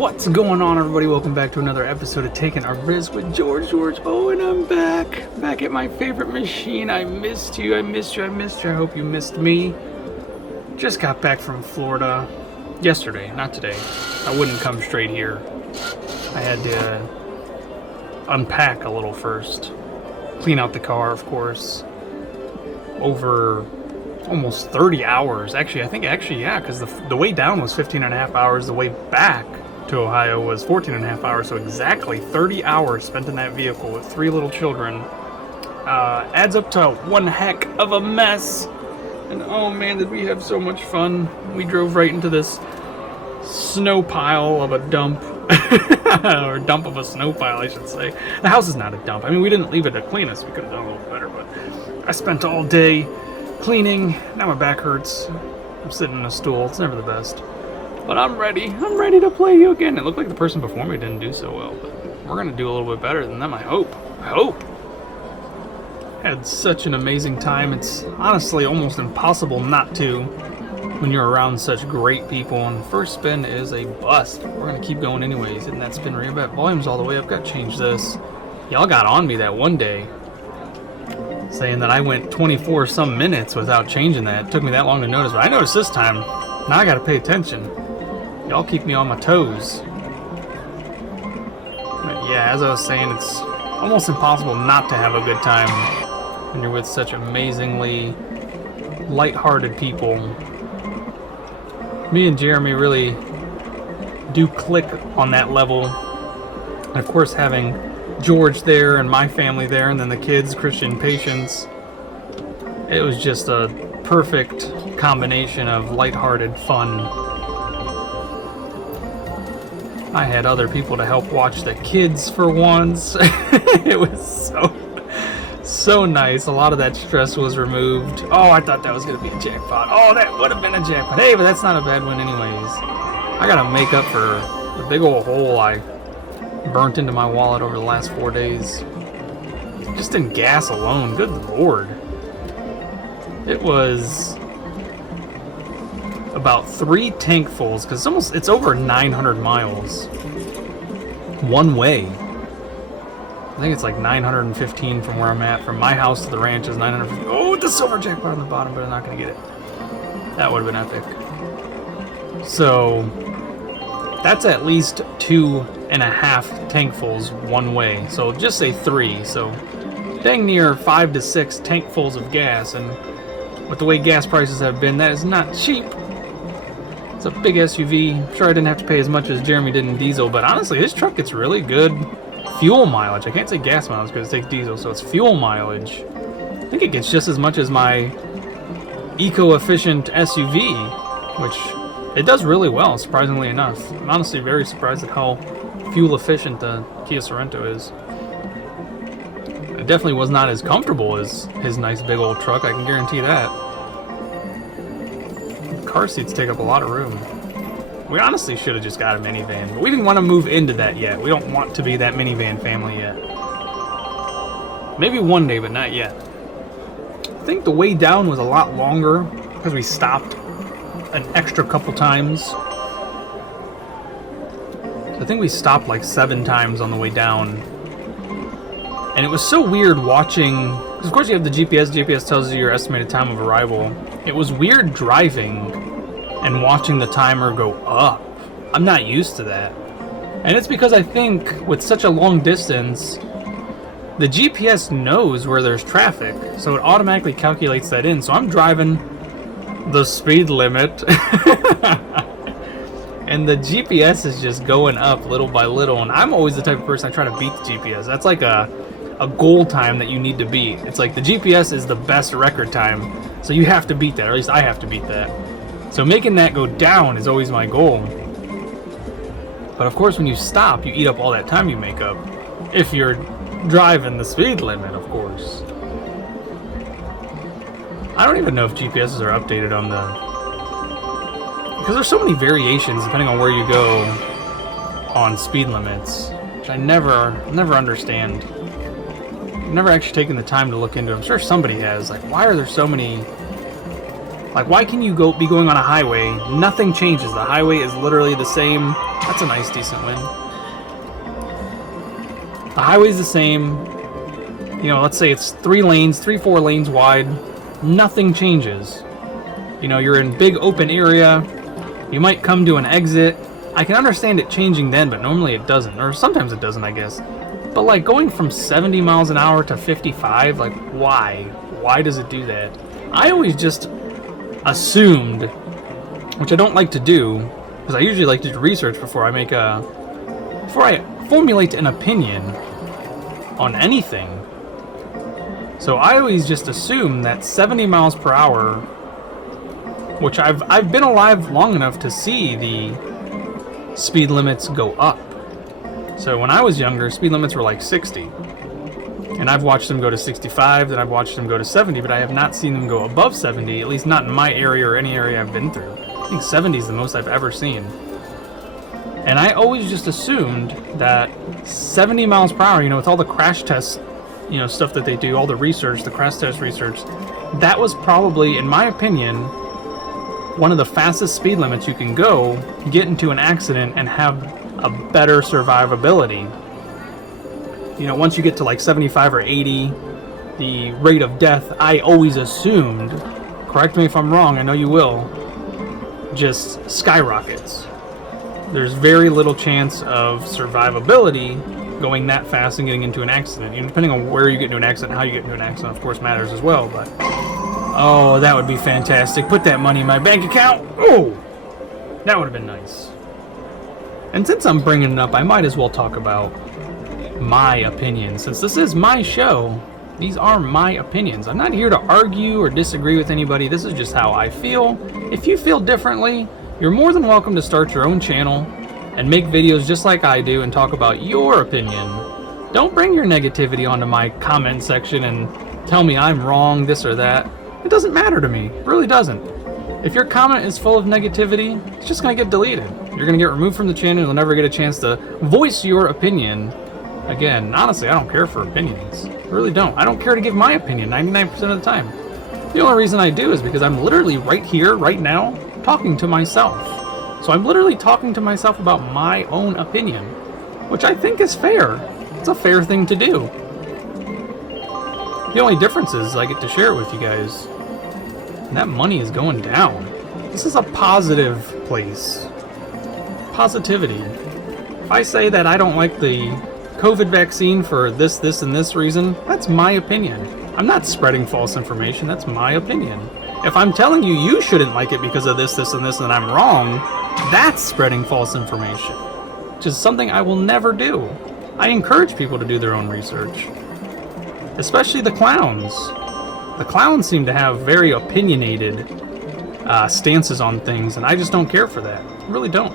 What's going on, everybody? Welcome back to another episode of Taking A Rizk with George. Oh, and I'm back at my favorite machine. I missed you. I hope you missed me. Just got back from Florida yesterday, not today. I wouldn't come straight here. I had to unpack a little first, clean out the car, of course. Over almost 30 hours. Actually, yeah, because the way down was 15 and a half hours. The way back to Ohio was 14 and a half hours. So exactly 30 hours spent in that vehicle with 3 little children. Adds up to one heck of a mess. And oh man, did we have so much fun. We drove right into this snow pile of a dump. Or dump of a snow pile, I should say. The house is not a dump. I mean, we didn't leave it to clean us. We could have done a little better, but I spent all day cleaning. Now my back hurts. I'm sitting in a stool. It's never the best. But I'm ready. I'm ready to play you again. It looked like the person before me didn't do so well, but we're going to do a little bit better than them, I hope. Had such an amazing time. It's honestly almost impossible not to when you're around such great people. And the first spin is a bust. We're going to keep going anyways. Hitting that spin rate. Volume's all the way up. Got to change this. Y'all got on me that one day, saying that I went 24 some minutes without changing that. It took me that long to notice, but I noticed this time. Now I gotta pay attention. Y'all keep me on my toes. But yeah, as I was saying, it's almost impossible not to have a good time when you're with such amazingly light-hearted people. Me and Jeremy really do click on that level. And of course, having George there and my family there, and then the kids, Christian Patience. It was just a perfect combination of lighthearted fun. I had other people to help watch the kids for once. It was so nice. A lot of that stress was removed. Oh, I thought that was going to be a jackpot. Oh, that would have been a jackpot. Hey, but that's not a bad one anyways. I got to make up for the big old hole I burnt into my wallet over the last 4 days. Just in gas alone. Good Lord. It was about 3 tankfuls, because it's over 900 miles one way. I think it's like 915 from where I'm at. From my house to the ranch is 950. Oh, the silver jackpot on the bottom, but I'm not going to get it. That would have been epic. So that's at least 2.5 tankfuls one way. So just say 3. So dang near 5 to 6 tankfuls of gas. And with the way gas prices have been, that is not cheap. It's a big SUV. I'm sure I didn't have to pay as much as Jeremy did in diesel, but honestly, his truck gets really good fuel mileage. I can't say gas mileage because it takes diesel, so it's fuel mileage. I think it gets just as much as my eco-efficient SUV, which it does really well, surprisingly enough. I'm honestly very surprised at how fuel efficient the Kia Sorento is. It definitely was not as comfortable as his nice big old truck, I can guarantee that. Car seats take up a lot of room. We honestly should have just got a minivan, but we didn't want to move into that yet. We don't want to be that minivan family yet. Maybe one day, but not yet. I think the way down was a lot longer because we stopped an extra couple times. I think we stopped like 7 times on the way down. And it was so weird watching, because of course you have the GPS. GPS tells you your estimated time of arrival. It was weird driving and watching the timer go up. I'm not used to that. And it's because I think with such a long distance, the GPS knows where there's traffic, so it automatically calculates that in. So I'm driving the speed limit, and the GPS is just going up little by little. And I'm always the type of person I try to beat the GPS. That's like a goal time that you need to beat. It's like the GPS is the best record time, so you have to beat that, or at least I have to beat that. So making that go down is always my goal. But of course when you stop, you eat up all that time you make up. If you're driving the speed limit, of course. I don't even know if GPSs are updated on the... Because there's so many variations depending on where you go on speed limits, which I never understand. I've never actually taken the time to look into it. I'm sure somebody has. Like, why are there so many Like, why can you be going on a highway? Nothing changes. The highway is literally the same. That's a nice, decent win. The highway's the same. You know, let's say it's 4 lanes wide. Nothing changes. You know, you're in big open area. You might come to an exit. I can understand it changing then, but normally it doesn't. Or sometimes it doesn't, I guess. But like going from 70 miles an hour to 55, like why? Why does it do that? I always just assumed, which I don't like to do, because I usually like to do research before I formulate an opinion on anything. So I always just assume that 70 miles per hour, which I've been alive long enough to see the speed limits go up. So when I was younger, speed limits were like 60. And I've watched them go to 65, then I've watched them go to 70, but I have not seen them go above 70, at least not in my area or any area I've been through. I think 70 is the most I've ever seen. And I always just assumed that 70 miles per hour, you know, with all the crash test, you know, stuff that they do, all the research, the crash test research, that was probably, in my opinion, one of the fastest speed limits you can go, get into an accident, and have a better survivability. You know, once you get to like 75 or 80, the rate of death, I always assumed, correct me if I'm wrong, I know you will, just skyrockets. There's very little chance of survivability going that fast and getting into an accident. You know, depending on where you get into an accident, how you get into an accident, of course, matters as well. But oh, that would be fantastic. Put that money in my bank account. Oh, that would have been nice. And since I'm bringing it up, I might as well talk about my opinions. Since this is my show, these are my opinions. I'm not here to argue or disagree with anybody. This is just how I feel. If you feel differently, you're more than welcome to start your own channel and make videos just like I do and talk about your opinion. Don't bring your negativity onto my comment section and tell me I'm wrong, this or that. It doesn't matter to me. It really doesn't. If your comment is full of negativity, it's just going to get deleted. You're going to get removed from the channel. You'll never get a chance to voice your opinion. Again, honestly, I don't care for opinions. I really don't. I don't care to give my opinion 99% of the time. The only reason I do is because I'm literally right here, right now, talking to myself. So I'm literally talking to myself about my own opinion, which I think is fair. It's a fair thing to do. The only difference is I get to share it with you guys. And that money is going down. This is a positive place. Positivity. If I say that I don't like the COVID vaccine for this, and this reason, that's my opinion. I'm not spreading false information. That's my opinion. If I'm telling you you shouldn't like it because of this, and this, and I'm wrong, that's spreading false information, which is something I will never do. I encourage people to do their own research, especially the clowns. The clowns seem to have very opinionated stances on things, and I just don't care for that. I really don't.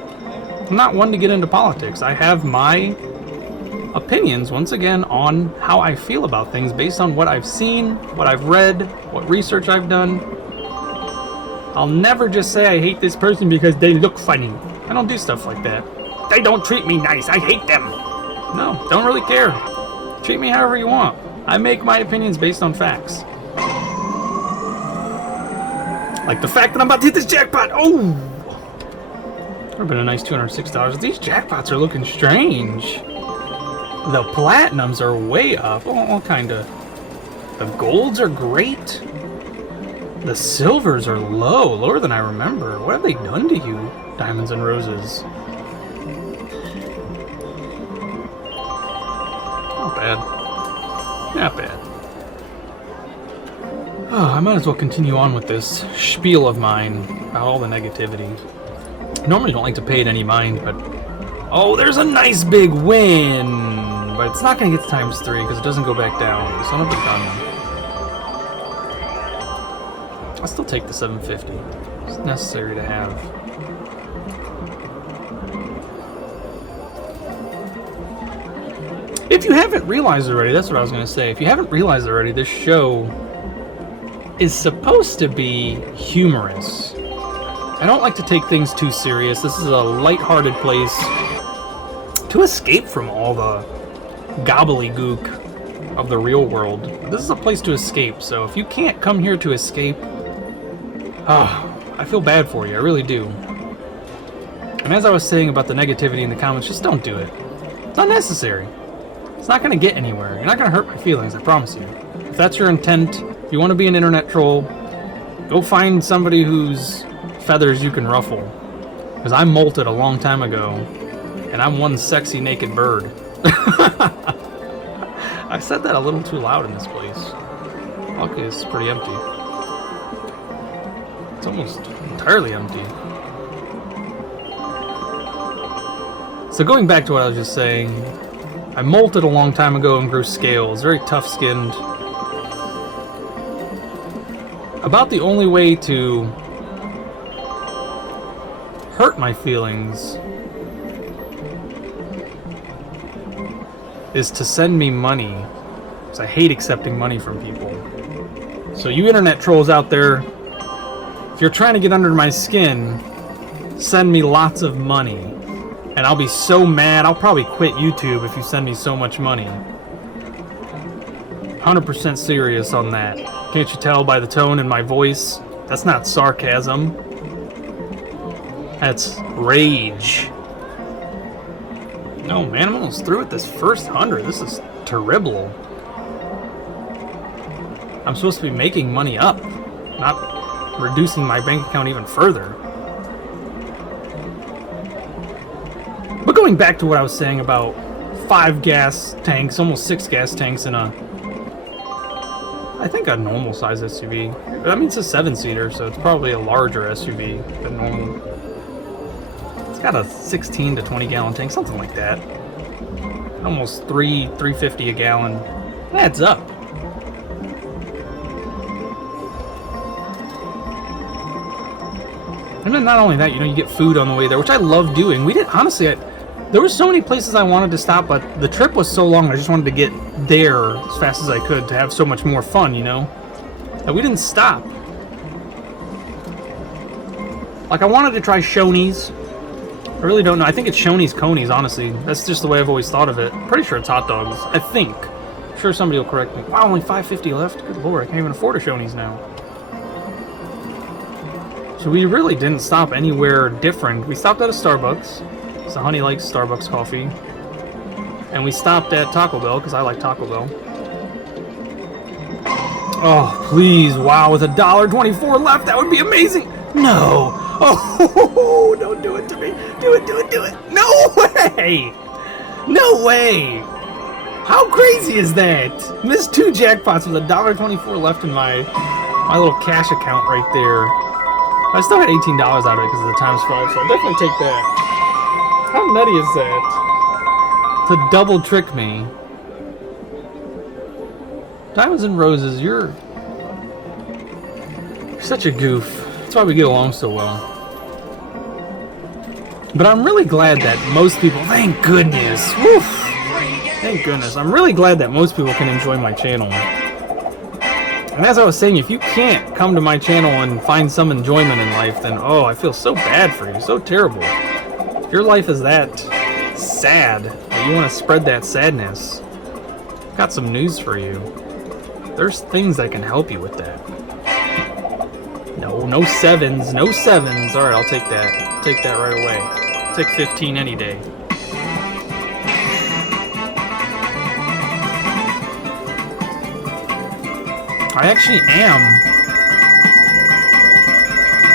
I'm not one to get into politics. I have my opinions, once again, on how I feel about things based on what I've seen, what I've read, what research I've done. I'll never just say I hate this person because they look funny. I don't do stuff like that. They don't treat me nice. I hate them. No, don't really care. Treat me however you want. I make my opinions based on facts. Like the fact that I'm about to hit this jackpot. Oh! That would have been a nice $206. These jackpots are looking strange. The platinums are way up. Oh, kind of. The golds are great. The silvers are low, lower than I remember. What have they done to you, diamonds and roses? Not bad. Not bad. Oh, I might as well continue on with this spiel of mine about all the negativity. I normally don't like to pay it any mind, but oh, there's a nice big win. But it's not going to get to times 3 because it doesn't go back down. Son of a gun. I'll still take the 750. It's necessary to have. If you haven't realized already, that's what I was going to say. If you haven't realized already, this show is supposed to be humorous. I don't like to take things too serious. This is a lighthearted place to escape from all the gobbledygook of the real world. This is a place to escape, so if you can't come here to escape, I feel bad for you, I really do. And as I was saying about the negativity in the comments, just don't do it. It's unnecessary. It's not going to get anywhere. You're not going to hurt my feelings, I promise you. If that's your intent, if you want to be an internet troll, go find somebody whose feathers you can ruffle. Because I molted a long time ago, and I'm one sexy naked bird. I said that a little too loud in this place. Okay, it's pretty empty. It's almost entirely empty. So going back to what I was just saying, I molted a long time ago and grew scales, very tough-skinned. About the only way to hurt my feelings is to send me money, because I hate accepting money from people. So you internet trolls out there, if you're trying to get under my skin, send me lots of money. And I'll be so mad, I'll probably quit YouTube if you send me so much money. 100% serious on that. Can't you tell by the tone in my voice? That's not sarcasm. That's rage. No, man, I'm almost through with this first 100. This is terrible. I'm supposed to be making money up, not reducing my bank account even further. But going back to what I was saying about 5 gas tanks, almost 6 gas tanks in a, I think a normal size SUV. I mean, it's a 7-seater, so it's probably a larger SUV than normal. It's got a 16 to 20 gallon tank, something like that. Almost $3.50 a gallon. It adds up. And then not only that, you know, you get food on the way there, which I love doing. We did, honestly, there were so many places I wanted to stop, but the trip was so long, I just wanted to get there as fast as I could to have so much more fun, you know? And we didn't stop. Like, I wanted to try Shoney's. I really don't know. I think it's Shoney's Coney's, honestly. That's just the way I've always thought of it. Pretty sure it's hot dogs. I think. I'm sure somebody will correct me. Wow, only $5.50 left? Good lord, I can't even afford a Shoney's now. So we really didn't stop anywhere different. We stopped at a Starbucks. So Honey likes Starbucks coffee. And we stopped at Taco Bell, because I like Taco Bell. Oh, please, wow, with $1.24 left, that would be amazing! No! Oh, don't do it to me! Do it, do it, do it! No way! No way! How crazy is that? Missed 2 jackpots with $1.24 left in my little cash account right there. I still had $18 out of it because of the times 5, so I'll definitely take that. How nutty is that? To double trick me. Diamonds and Roses, you're such a goof. That's why we get along so well. But I'm really glad that most people, thank goodness, woof, thank goodness. I'm really glad that most people can enjoy my channel. And as I was saying, if you can't come to my channel and find some enjoyment in life, then oh, I feel so bad for you, so terrible. If your life is that sad, that you want to spread that sadness, I've got some news for you. There's things that can help you with that. No 7s, no 7s. Alright, I'll take that. I'll take that right away. I'll take 15 any day. I actually am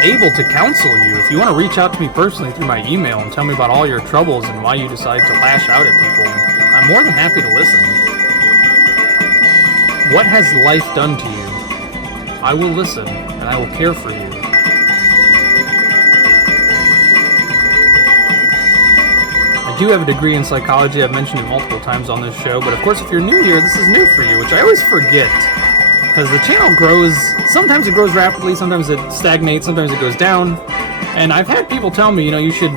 able to counsel you. If you want to reach out to me personally through my email and tell me about all your troubles and why you decide to lash out at people, I'm more than happy to listen. What has life done to you? I will listen, and I will care for you. I do have a degree in psychology. I've mentioned it multiple times on this show, but of course if you're new here, this is new for you, which I always forget. Because the channel grows, sometimes it grows rapidly, sometimes it stagnates, sometimes it goes down. And I've had people tell me, you know, you should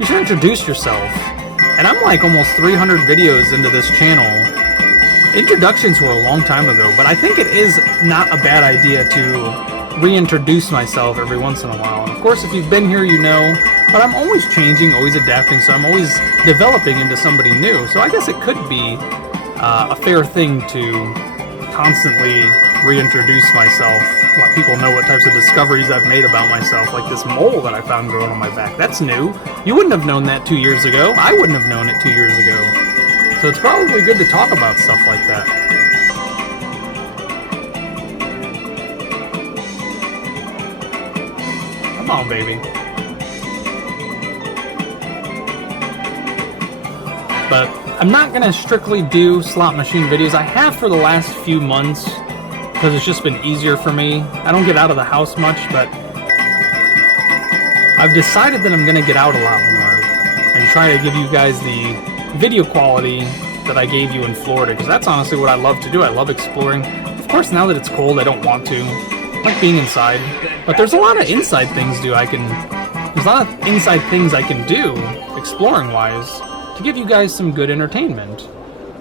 introduce yourself. And I'm like almost 300 videos into this channel. Introductions were a long time ago, but I think it is not a bad idea to reintroduce myself every once in a while. And of course, if you've been here, you know, but I'm always changing, always adapting, so I'm always developing into somebody new. So I guess it could be a fair thing to constantly reintroduce myself let people know what types of discoveries I've made about myself, like this mole that I found growing on my back. That's new. You wouldn't have known that 2 years ago. I wouldn't have known it 2 years ago. So it's probably good to talk about stuff like that. Come on, baby. But I'm not going to strictly do slot machine videos. I have for the last few months, because it's just been easier for me. I don't get out of the house much, but I've decided that I'm going to get out a lot more and try to give you guys the video quality that I gave you in Florida, because that's honestly what I love to do. I love exploring. Of course, now that it's cold, I don't want to. I like being inside, but there's a lot of inside things there's a lot of inside things I can do, exploring-wise, to give you guys some good entertainment.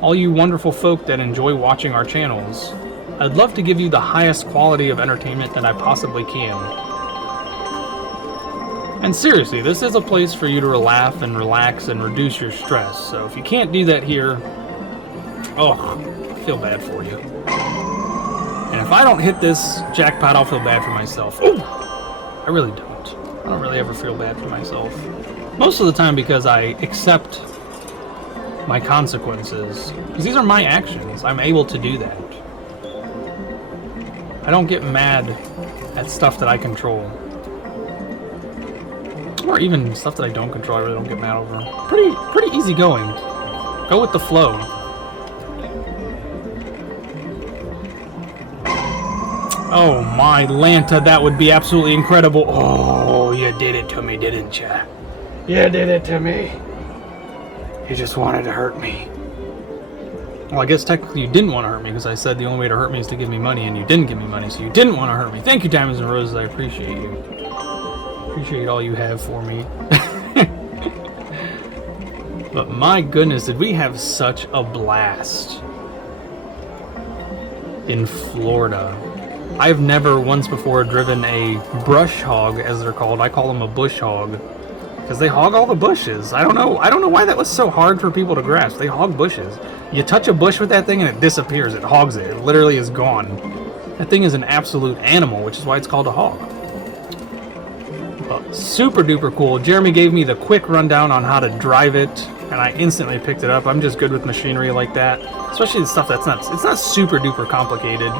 All you wonderful folk that enjoy watching our channels, I'd love to give you the highest quality of entertainment that I possibly can. And seriously, this is a place for you to laugh and relax and reduce your stress. So if you can't do that here, oh, I feel bad for you. And if I don't hit this jackpot, I'll feel bad for myself. Oh, I really don't. I don't really ever feel bad for myself. Most of the time because I accept my consequences. Because these are my actions. I'm able to do that. I don't get mad at stuff that I control. Or even stuff that I don't control, I really don't get mad over. Pretty easy going. Go with the flow. Oh my Lanta, that would be absolutely incredible. Oh, you did it to me, didn't you? You did it to me. You just wanted to hurt me. Well, I guess technically you didn't want to hurt me, because I said the only way to hurt me is to give me money, and you didn't give me money, so you didn't want to hurt me. Thank you, Diamonds and Roses, I appreciate you. Appreciate all you have for me. But my goodness, did we have such a blast in Florida. I've never once before driven a brush hog, as they're called. I call them a bush hog, because they hog all the bushes. I don't know why that was so hard for people to grasp. They hog bushes. You touch a bush with that thing and it disappears. It hogs it. It literally is gone. That thing is an absolute animal, which is why it's called a hog. But super duper cool. Jeremy gave me the quick rundown on how to drive it, and I instantly picked it up. I'm just good with machinery like that, especially the stuff that's it's not super duper complicated.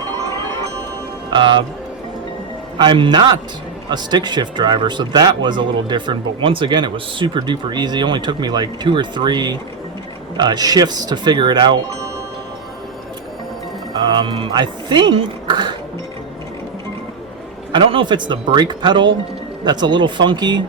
I'm not a stick shift driver, so that was a little different, but once again, it was super duper easy. It only took me like 2 or 3 shifts to figure it out. I think, I don't know if it's the brake pedal that's a little funky.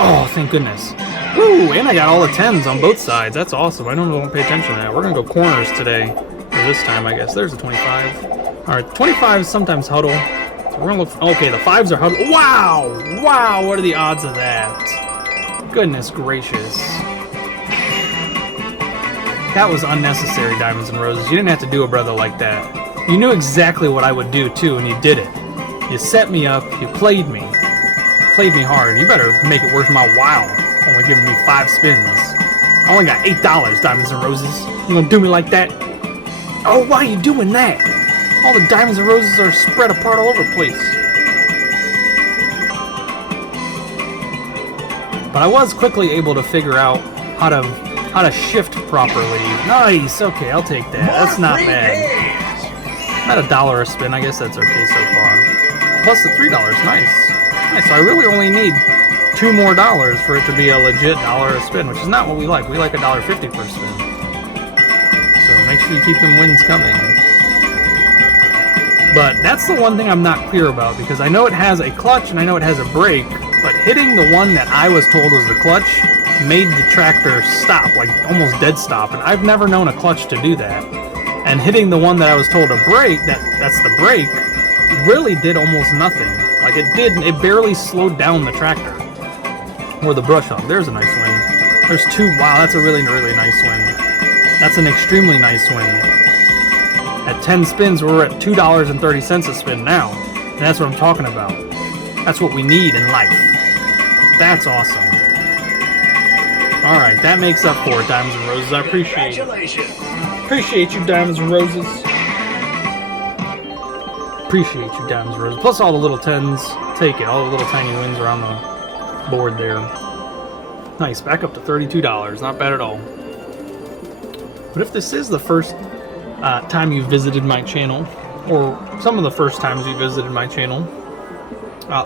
Oh, thank goodness. Woo, and I got all the 10s on both sides. That's awesome. I don't pay attention to that. We're gonna go corners today, or this time, I guess. There's a 25. All right, 25s sometimes huddle. So we're gonna look. Okay, the 5s are huddle. Wow, wow. What are the odds of that? Goodness gracious. That was unnecessary, Diamonds and Roses. You didn't have to do a brother like that. You knew exactly what I would do too, and you did it. You set me up. You played me. Played me hard. You better make it worth my while. Only giving me 5 spins. I only got $8, Diamonds and Roses. You gonna do me like that? Oh, why are you doing that? All the Diamonds and Roses are spread apart all over the place. But I was quickly able to figure out how to shift properly. Nice. Okay, I'll take that. That's not bad. Not $1 a spin. I guess that's okay so far. Plus the $3. Nice. Nice. So I really only need $2 more for it to be a legit $1 a spin, which is not what we like. We like $1.50 per spin. So make sure you keep them wins coming. But that's the one thing I'm not clear about, because I know it has a clutch and I know it has a brake, but hitting the one that I was told was the clutch made the tractor stop, like almost dead stop, and I've never known a clutch to do that. And hitting the one that I was told to brake, that's the brake, really did almost nothing. Like it barely slowed down the tractor. Or the brush hog. There's a nice win. There's 2. Wow, that's a really, really nice win. That's an extremely nice win. At 10 spins, we're at $2.30 a spin now. And that's what I'm talking about. That's what we need in life. That's awesome. Alright, that makes up for it, Diamonds and Roses. I appreciate it. Appreciate you, Diamonds and Roses. Appreciate you, diamonds, roses. Plus all the little 10s. Take it. All the little tiny wins are on the board there. Nice. Back up to $32. Not bad at all. But if this is the first time you visited my channel, or some of the first times you visited my channel,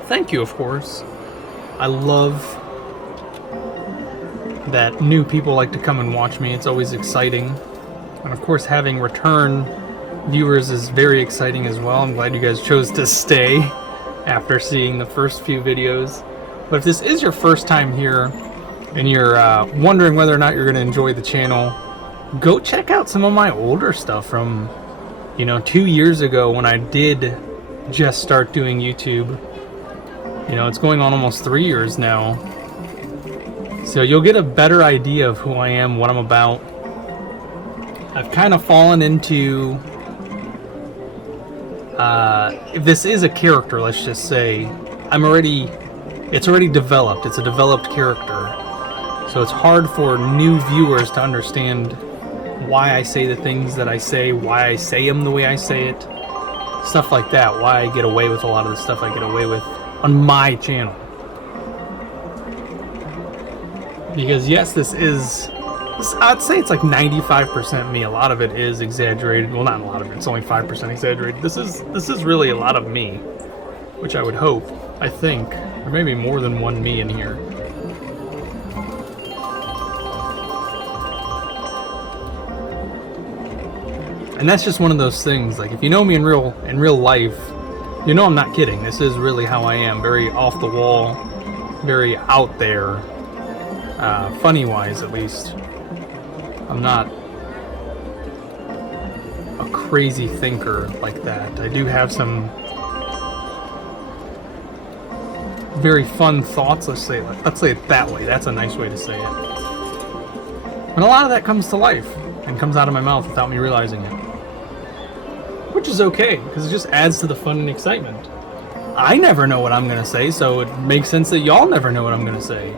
thank you, of course. I love that new people like to come and watch me. It's always exciting. And of course, having return viewers is very exciting as well. I'm glad you guys chose to stay after seeing the first few videos. But if this is your first time here and you're wondering whether or not you're going to enjoy the channel, go check out some of my older stuff from, 2 years ago when I did just start doing YouTube. It's going on almost 3 years now. So you'll get a better idea of who I am, what I'm about. I've kind of fallen into, if this is a character, let's just say, it's already developed. It's a developed character. So it's hard for new viewers to understand why I say the things that I say, why I say them the way I say it, stuff like that, why I get away with a lot of the stuff I get away with on my channel. Because yes, I'd say it's like 95% me. A lot of it is exaggerated. Well, not a lot of it. It's only 5% exaggerated. This is really a lot of me, which I would hope, I think, there may be more than one me in here. And that's just one of those things. Like, if you know me in real life, you know I'm not kidding. This is really how I am. Very off the wall, very out there, funny wise at least. I'm not a crazy thinker like that. I do have some very fun thoughts. Let's say it that way. That's a nice way to say it. And a lot of that comes to life and comes out of my mouth without me realizing it. Which is okay, because it just adds to the fun and excitement. I never know what I'm going to say, so it makes sense that y'all never know what I'm going to say.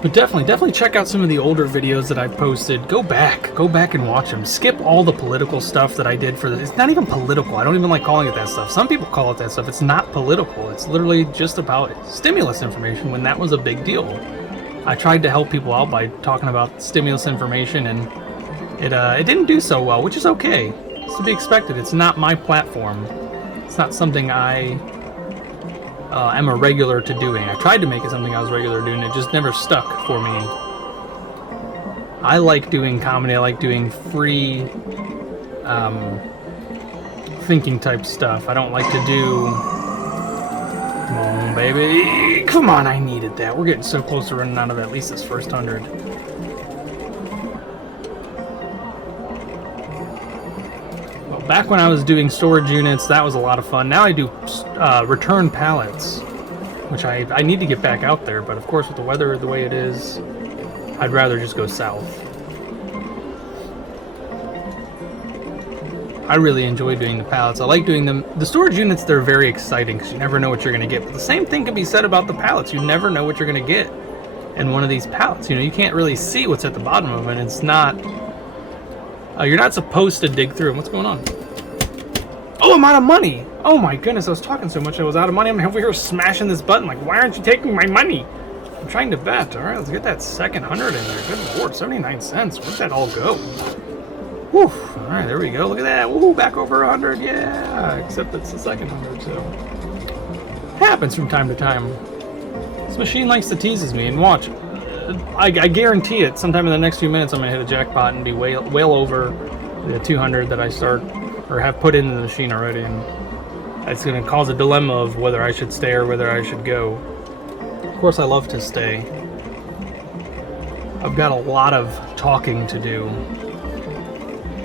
But definitely check out some of the older videos that I've posted. Go back and watch them. Skip all the political stuff that I did for this. It's not even political. I don't even like calling it that stuff. Some people call it that stuff. It's not political. It's literally just about stimulus information when that was a big deal. I tried to help people out by talking about stimulus information, and it didn't do so well, which is okay. It's to be expected. It's not my platform. It's not something I am a regular to doing. I tried to make it something I was regular doing. It just never stuck for me. I like doing comedy. I like doing free thinking type stuff. I don't like to do... Come on, baby. Come on, I needed that. We're getting so close to running out of at least this first 100. Back when I was doing storage units, that was a lot of fun. Now I do return pallets, which I need to get back out there. But of course, with the weather the way it is, I'd rather just go south. I really enjoy doing the pallets. I like doing them. The storage units, they're very exciting because you never know what you're going to get. But the same thing can be said about the pallets. You never know what you're going to get in one of these pallets. You can't really see what's at the bottom of it. It's not... you're not supposed to dig through them. What's going on? Oh, I'm out of money. Oh my goodness, I was talking so much I was out of money. I'm over here smashing this button like, why aren't you taking my money? I'm trying to bet. All right, let's get that second 100 in there. Good lord, 79 cents. Where'd that all go? Whew. All right, there we go. Look at that. Woo, back over 100. Yeah, except it's the second 100, so. Happens from time to time. This machine likes to tease me, and watch. I guarantee it, sometime in the next few minutes, I'm going to hit a jackpot and be well over the 200 that I start or have put into the machine already, and it's going to cause a dilemma of whether I should stay or whether I should go. Of course, I love to stay. I've got a lot of talking to do.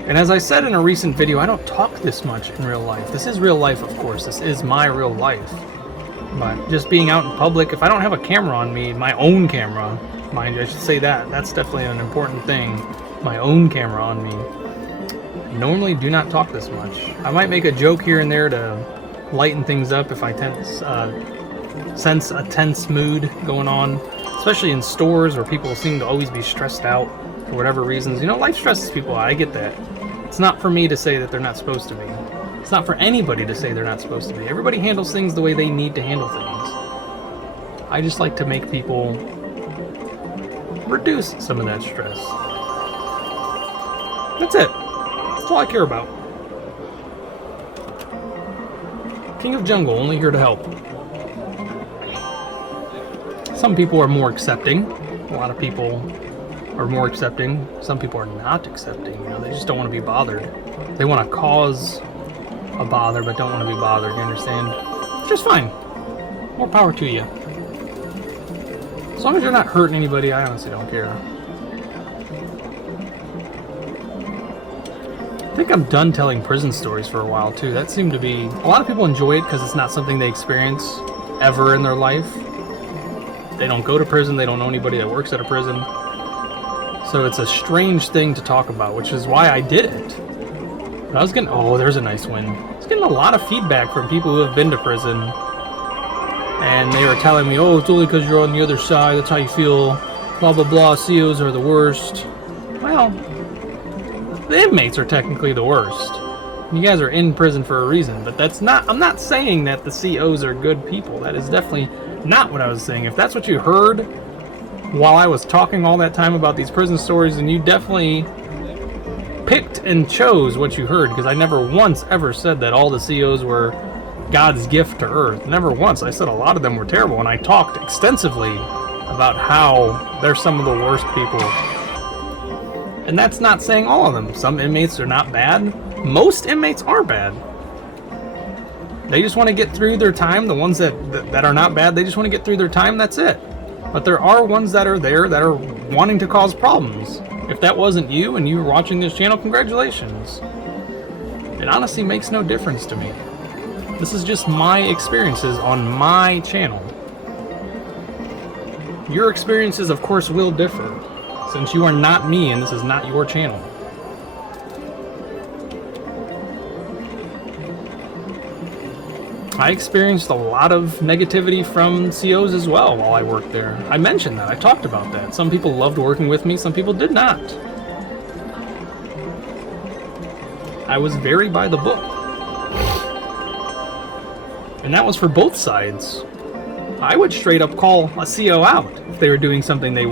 And as I said in a recent video, I don't talk this much in real life. This is real life, of course. This is my real life. But just being out in public, if I don't have a camera on me, my own camera, mind you, I should say that. That's definitely an important thing. My own camera on me. I normally do not talk this much. I might make a joke here and there to lighten things up if I sense a tense mood going on, especially in stores where people seem to always be stressed out for whatever reasons. Life stresses people out. I get that. It's not for me to say that they're not supposed to be. It's not for anybody to say they're not supposed to be. Everybody handles things the way they need to handle things. I just like to make people reduce some of that stress. That's it. That's all I care about. King of Jungle, only here to help. Some people are more accepting. A lot of people are more accepting. Some people are not accepting. You know, they just don't want to be bothered. They want to cause a bother, but don't want to be bothered. You understand? It's just fine. More power to you. As long as you're not hurting anybody, I honestly don't care. I think I'm done telling prison stories for a while too. That seemed to be... A lot of people enjoy it because it's not something they experience ever in their life. They don't go to prison. They don't know anybody that works at a prison. So it's a strange thing to talk about, which is why I did it. But I was getting... Oh, there's a nice win. I was getting a lot of feedback from people who have been to prison. And they were telling me, oh, it's only because you're on the other side. That's how you feel. Blah, blah, blah. COs are the worst. Well... The inmates are technically the worst. You guys are in prison for a reason, but that's not... I'm not saying that the COs are good people. That is definitely not what I was saying. If that's what you heard while I was talking all that time about these prison stories, then you definitely picked and chose what you heard, because I never once ever said that all the COs were God's gift to earth. Never once. I said a lot of them were terrible, and I talked extensively about how they're some of the worst people. And that's not saying all of them. Some inmates are not bad. Most inmates are bad. They just want to get through their time. The ones that are not bad, they just want to get through their time. That's it. But there are ones that are there that are wanting to cause problems. If that wasn't you and you were watching this channel, congratulations. It honestly makes no difference to me. This is just my experiences on my channel. Your experiences, of course, will differ, since you are not me and this is not your channel. I experienced a lot of negativity from COs as well while I worked there. I mentioned that. I talked about that. Some people loved working with me, some people did not. I was very by the book. And that was for both sides. I would straight up call a CO out if they were doing something they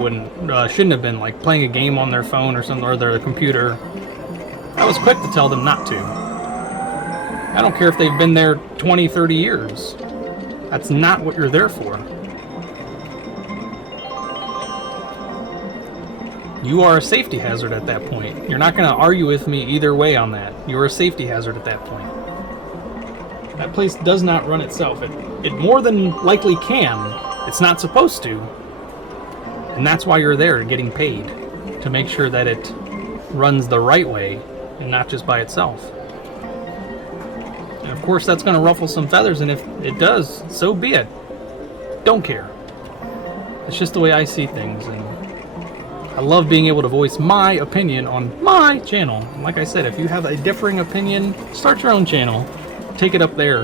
shouldn't have been, like playing a game on their phone or something, or their computer. I was quick to tell them not to. I don't care if they've been there 20, 30 years. That's not what you're there for. You are a safety hazard at that point. You're not going to argue with me either way on that. You're a safety hazard at that point. That place does not run itself. It more than likely can. It's not supposed to. And that's why you're there, getting paid. To make sure that it runs the right way and not just by itself. And of course that's going to ruffle some feathers, and if it does, so be it. Don't care. It's just the way I see things, and I love being able to voice my opinion on my channel. And like I said, if you have a differing opinion, start your own channel. Take it up there.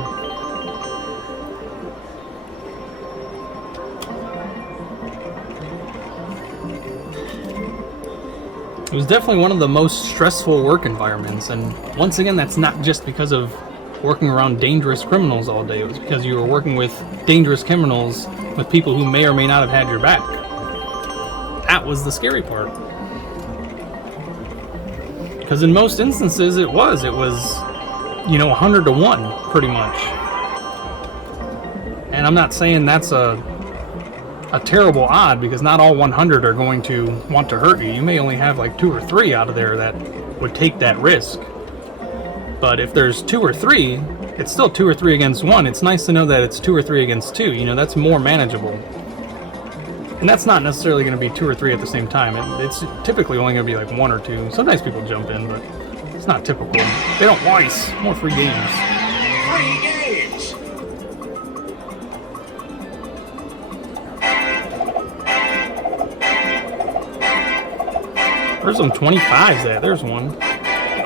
It was definitely one of the most stressful work environments, and once again, that's not just because of working around dangerous criminals all day. It was because you were working with dangerous criminals, with people who may or may not have had your back. That was the scary part. Because in most instances, it was, 100 to 1, pretty much. And I'm not saying that's a terrible odd, because not all 100 are going to want to hurt you. You may only have like 2 or 3 out of there that would take that risk. But if there's 2 or 3, it's still 2 or 3 against 1. It's nice to know that it's 2 or 3 against 2. That's more manageable. And that's not necessarily going to be 2 or 3 at the same time. It's typically only going to be like 1 or 2. Sometimes people jump in, but it's not typical. They don't twice. More free games. Free games! Where's some 25s at? There's one.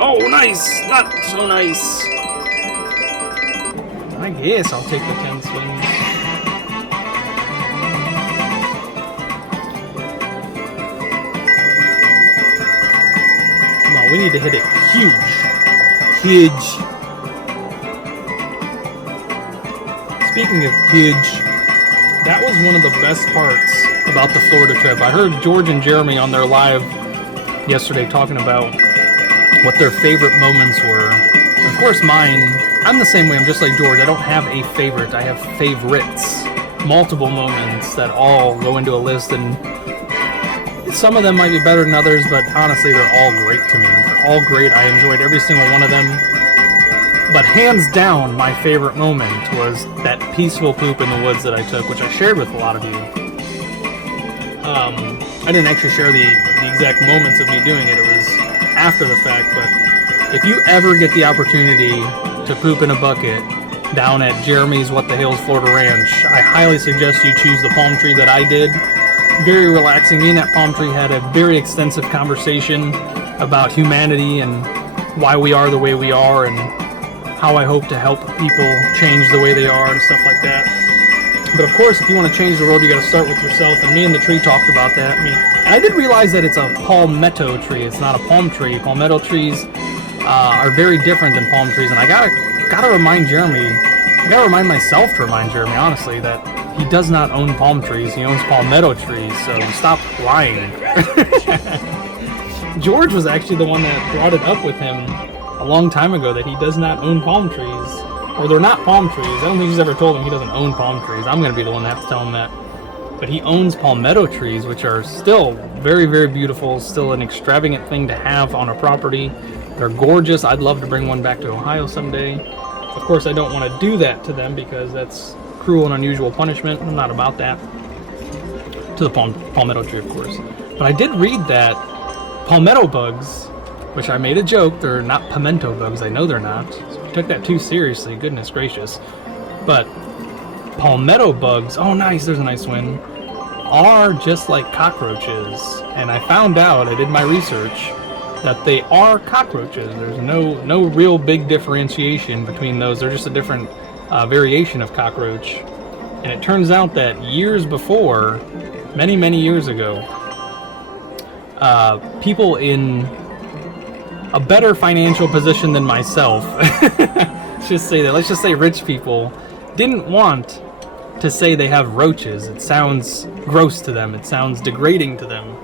Oh, nice! Not so nice. I guess I'll take the 10 swings. Come on, we need to hit it huge. Huge. speaking of kids, that was one of the best parts about the Florida trip. I heard George and Jeremy on their live yesterday talking about what their favorite moments were. Of course, mine, I'm the same way. I'm just like George. I don't have a favorite. I have favorites. Multiple moments that all go into a list, and some of them might be better than others, but honestly, they're all great to me. They're all great. I enjoyed every single one of them. But hands down, my favorite moment was that peaceful poop in the woods that I took, which I shared with a lot of you. I didn't actually share the exact moments of me doing it. It was after the fact, but if you ever get the opportunity to poop in a bucket down at Jeremy's What the Hills Florida Ranch, I highly suggest you choose the palm tree that I did. Very relaxing. Me and that palm tree had a very extensive conversation about humanity and why we are the way we are, and how I hope to help people change the way they are and stuff like that. But of course, if you want to change the world, you got to start with yourself. And me and the tree talked about that. And I did realize that it's a palmetto tree. It's not a palm tree. Palmetto trees are very different than palm trees. And I gotta remind Jeremy. I gotta remind myself to remind Jeremy, honestly, that he does not own palm trees. He owns palmetto trees. So stop lying. George was actually the one that brought it up with him a long time ago, that he does not own palm trees, or they're not palm trees. I don't think he's ever told him he doesn't own palm trees. I'm going to be the one that have to tell him that. But he owns palmetto trees, which are still very, very beautiful, still an extravagant thing to have on a property. They're gorgeous. I'd love to bring one back to Ohio someday. Of course, I don't want to do that to them because that's cruel and unusual punishment. I'm not about that. To the palmetto tree, of course. But I did read that palmetto bugs, which I made a joke, they're not pimento bugs, I know they're not. So if you took that too seriously, goodness gracious. But palmetto bugs, oh nice, there's a nice one, are just like cockroaches. And I found out, I did my research, that they are cockroaches. There's no real big differentiation between those. They're just a different variation of cockroach. And it turns out that years before, many, many years ago, people in a better financial position than myself, let's just say that, let's just say rich people, didn't want to say they have roaches. It sounds gross to them. It sounds degrading to them.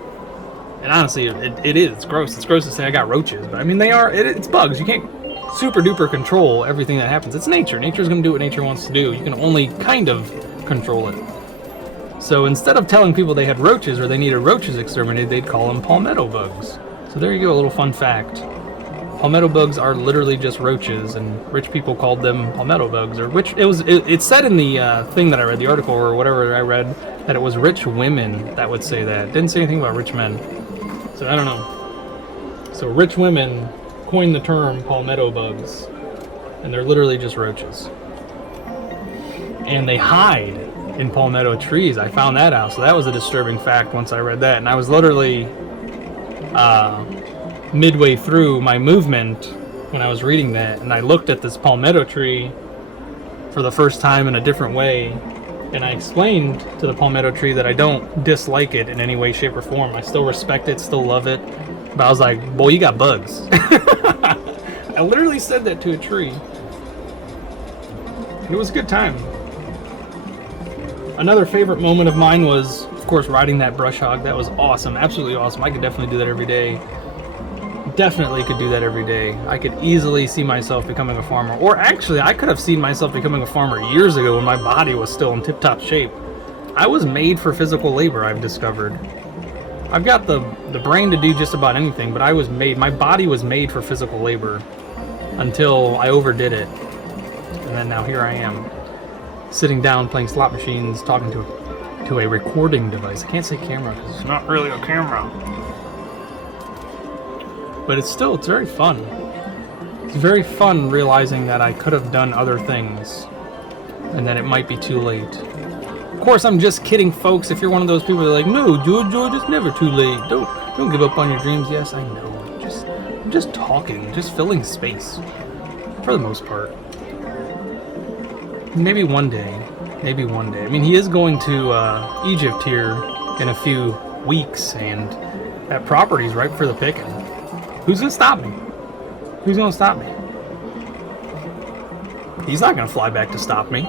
And honestly, it is. It's gross. It's gross to say I got roaches. But I mean, it's bugs. You can't super duper control everything that happens. It's nature. Nature's going to do what nature wants to do. You can only kind of control it. So instead of telling people they had roaches or they needed roaches exterminated, they'd call them palmetto bugs. So there you go, a little fun fact. Palmetto bugs are literally just roaches, and rich people called them palmetto bugs. Or which it said in the thing that I read, the article or whatever I read, that it was rich women that would say that. It didn't say anything about rich men. So I don't know. So rich women coined the term palmetto bugs, and they're literally just roaches. And they hide in palmetto trees. I found that out. So that was a disturbing fact once I read that. And I was literally midway through my movement when I was reading that, and I looked at this palmetto tree for the first time in a different way, and I explained to the palmetto tree that I don't dislike it in any way, shape, or form. I still respect it, still love it, but I was like, boy, you got bugs. I literally said that to a tree. It was a good time. Another favorite moment of mine was, of course, riding that brush hog. That was awesome, absolutely awesome. I could definitely do that every day. Definitely could do that every day. I could easily see myself becoming a farmer. Or actually, I could have seen myself becoming a farmer years ago when my body was still in tip-top shape. I was made for physical labor, I've discovered. I've got the brain to do just about anything, but my body was made for physical labor until I overdid it. And then now here I am, sitting down playing slot machines, talking to a recording device. I can't say camera because it's not really a camera. But it's very fun. It's very fun realizing that I could have done other things and that it might be too late. Of course, I'm just kidding, folks. If you're one of those people that are like, no, George, it's never too late. Don't give up on your dreams. Yes, I know. I'm just talking, just filling space for the most part. Maybe one day. I mean, he is going to Egypt here in a few weeks, and that property's ripe for the picking. Who's gonna stop me? He's not gonna fly back to stop me.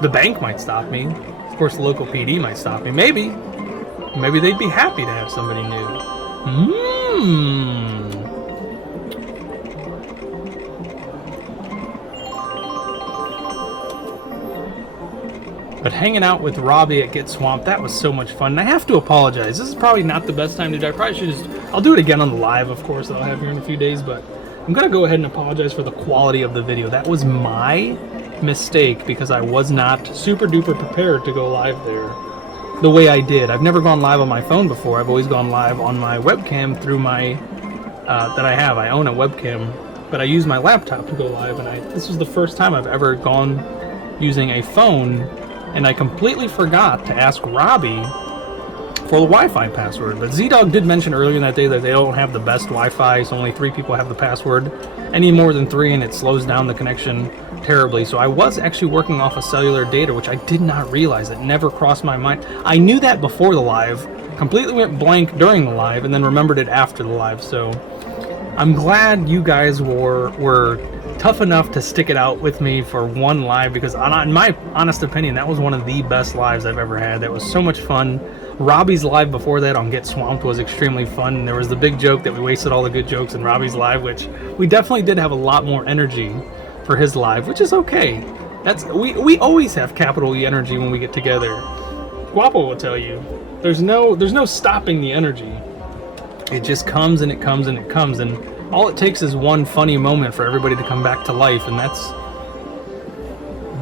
The bank might stop me. Of course, the local PD might stop me. Maybe they'd be happy to have somebody new. But hanging out with Robbie at Get Swamped, that was so much fun. And I have to apologize. This is probably not the best time to do it. I probably should I'll do it again on the live, of course, that I'll have here in a few days. But I'm going to go ahead and apologize for the quality of the video. That was my mistake because I was not super duper prepared to go live there the way I did. I've never gone live on my phone before. I've always gone live on my webcam through my, that I have. I own a webcam, but I use my laptop to go live. And this was the first time I've ever gone using a phone. And I completely forgot to ask Robbie for the Wi-Fi password. But Z-Dog did mention earlier in that day that they don't have the best Wi-Fi, so only 3 people have the password. Any more than 3 and it slows down the connection terribly. So I was actually working off of cellular data, which I did not realize. It never crossed my mind. I knew that before the live, completely went blank during the live, and then remembered it after the live. So I'm glad you guys were tough enough to stick it out with me for one live, because in my honest opinion, that was one of the best lives I've ever had. That was so much fun. Robbie's live before that on Get Swamped was extremely fun. There was the big joke that we wasted all the good jokes in Robbie's live, which we definitely did have a lot more energy for his live, which is okay. We always have capital E energy when we get together. Guapo will tell you, there's no stopping the energy. It just comes and it comes and it comes, and all it takes is one funny moment for everybody to come back to life, and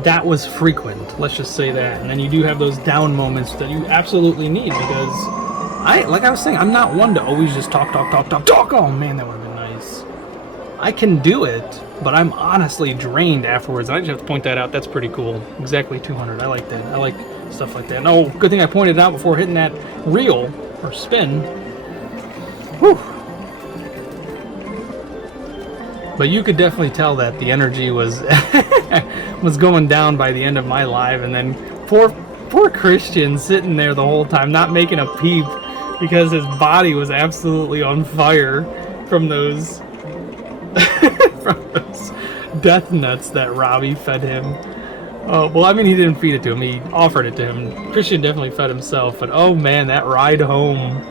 that was frequent. Let's just say that. And then you do have those down moments that you absolutely need, because like I was saying, I'm not one to always just talk. Oh man, that would have been nice. I can do it, but I'm honestly drained afterwards. I just have to point that out. That's pretty cool. Exactly 200. I like that. I like stuff like that. Oh, good thing I pointed it out before hitting that reel or spin. Whew. But you could definitely tell that the energy was was going down by the end of my live, and then poor Christian sitting there the whole time, not making a peep, because his body was absolutely on fire from those death nuts that Robbie fed him. Oh, well, I mean, he didn't feed it to him. He offered it to him. Christian definitely fed himself. But oh man, that ride home.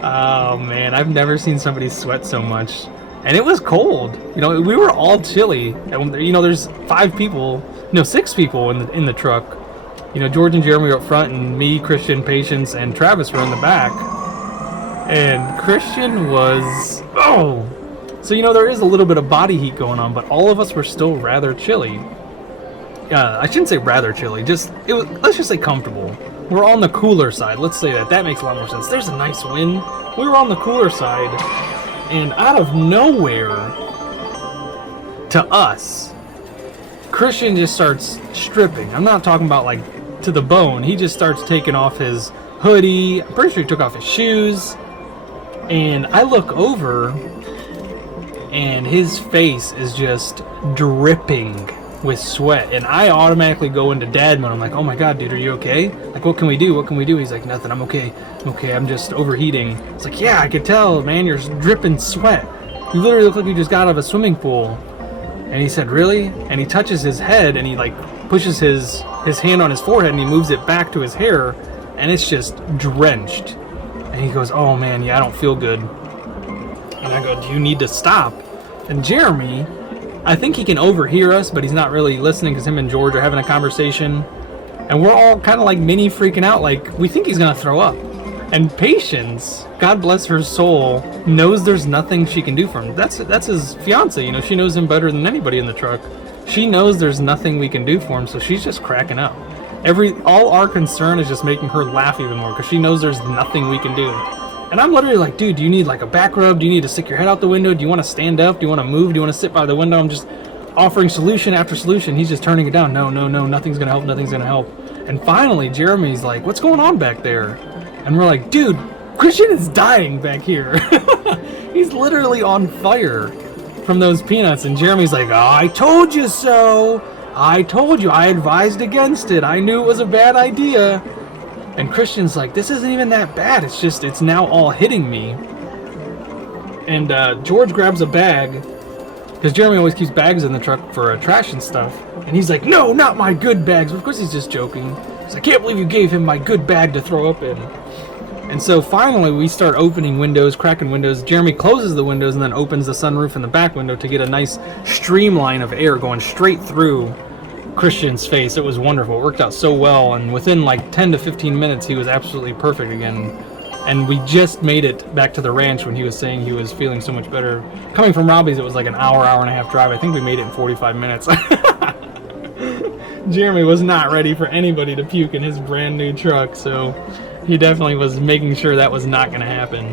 Oh man, I've never seen somebody sweat so much. And it was cold. You know, we were all chilly. And, you know, there's 6 people in the truck. You know, George and Jeremy were up front, and me, Christian, Patience, and Travis were in the back. And Christian was, so, you know, there is a little bit of body heat going on, but all of us were still rather chilly. I shouldn't say rather chilly, let's just say comfortable. We're on the cooler side. Let's say that. That makes a lot more sense. There's a nice wind. We were on the cooler side. And out of nowhere, to us, Christian just starts stripping. I'm not talking about like to the bone. He just starts taking off his hoodie. I'm pretty sure he took off his shoes. And I look over, and his face is just dripping with sweat. And I automatically go into dad mode. I'm like, oh my god, dude, are you okay? Like, what can we do? What can we do? He's like, nothing, I'm okay. I'm just overheating. It's like, yeah, I could tell, man, you're dripping sweat. You literally look like you just got out of a swimming pool. And he said, really? And he touches his head, and he like pushes his hand on his forehead, and he moves it back to his hair, and it's just drenched. And he goes, oh man, yeah, I don't feel good. And I go, do you need to stop? And Jeremy, I think he can overhear us, but he's not really listening, because him and George are having a conversation. And we're all kind of like mini freaking out, like we think he's going to throw up. And Patience, God bless her soul, knows there's nothing she can do for him. That's his fiance, you know, she knows him better than anybody in the truck. She knows there's nothing we can do for him, so she's just cracking up. All our concern is just making her laugh even more, because she knows there's nothing we can do. And I'm literally like, dude, do you need like a back rub? Do you need to stick your head out the window? Do you want to stand up? Do you want to move? Do you want to sit by the window? I'm just offering solution after solution. He's just turning it down. No, nothing's going to help. Nothing's going to help. And finally, Jeremy's like, what's going on back there? And we're like, dude, Christian is dying back here. He's literally on fire from those peanuts. And Jeremy's like, oh, I told you so. I told you. I advised against it. I knew it was a bad idea. And Christian's like, this isn't even that bad. It's now all hitting me. And George grabs a bag because Jeremy always keeps bags in the truck for trash and stuff. And he's like, no, not my good bags. Of course he's just joking. He's like, I can't believe you gave him my good bag to throw up in. And so finally we start opening windows, cracking windows. Jeremy closes the windows and then opens the sunroof and the back window to get a nice streamline of air going straight through Christian's face. It was wonderful. It worked out so well, and within like 10 to 15 minutes he was absolutely perfect again. And we just made it back to the ranch when he was saying he was feeling so much better. Coming from Robbie's, it was like an hour and a half drive. I think we made it in 45 minutes. Jeremy was not ready for anybody to puke in his brand new truck, so he definitely was making sure that was not going to happen.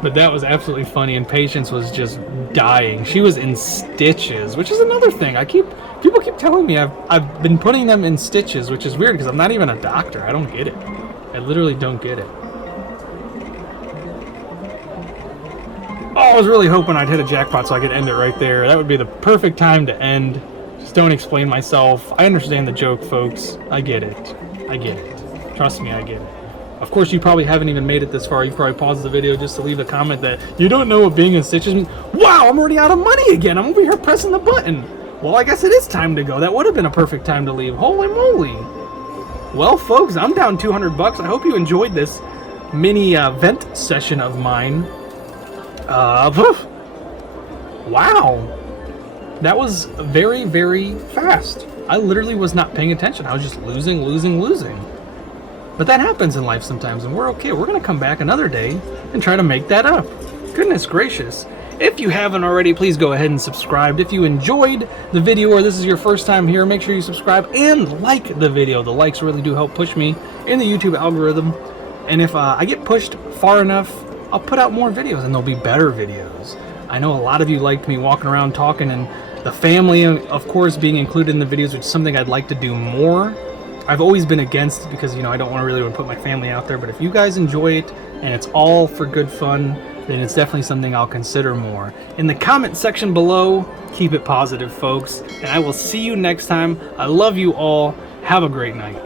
But that was absolutely funny, and Patience was just dying. She was in stitches, which is another thing. People keep telling me I've been putting them in stitches, which is weird because I'm not even a doctor. I don't get it. I literally don't get it. Oh, I was really hoping I'd hit a jackpot so I could end it right there. That would be the perfect time to end. Just don't explain myself. I understand the joke, folks. I get it. I get it. Trust me, I get it. Of course, you probably haven't even made it this far. You probably paused the video just to leave a comment that you don't know what being in stitches means. Wow, I'm already out of money again. I'm over here pressing the button. Well, I guess it is time to go. That would have been a perfect time to leave. Holy moly. Well, folks, I'm down $200. I hope you enjoyed this mini vent session of mine. Wow. That was very, very fast. I literally was not paying attention. I was just losing. But that happens in life sometimes, and we're okay. We're going to come back another day and try to make that up. Goodness gracious. If you haven't already, please go ahead and subscribe. If you enjoyed the video or this is your first time here, make sure you subscribe and like the video. The likes really do help push me in the YouTube algorithm. And if I get pushed far enough, I'll put out more videos, and they'll be better videos. I know a lot of you liked me walking around talking, and the family, of course, being included in the videos, which is something I'd like to do more. I've always been against it because, I don't want to put my family out there. But if you guys enjoy it and it's all for good fun, then it's definitely something I'll consider more. In the comment section below, keep it positive, folks. And I will see you next time. I love you all. Have a great night.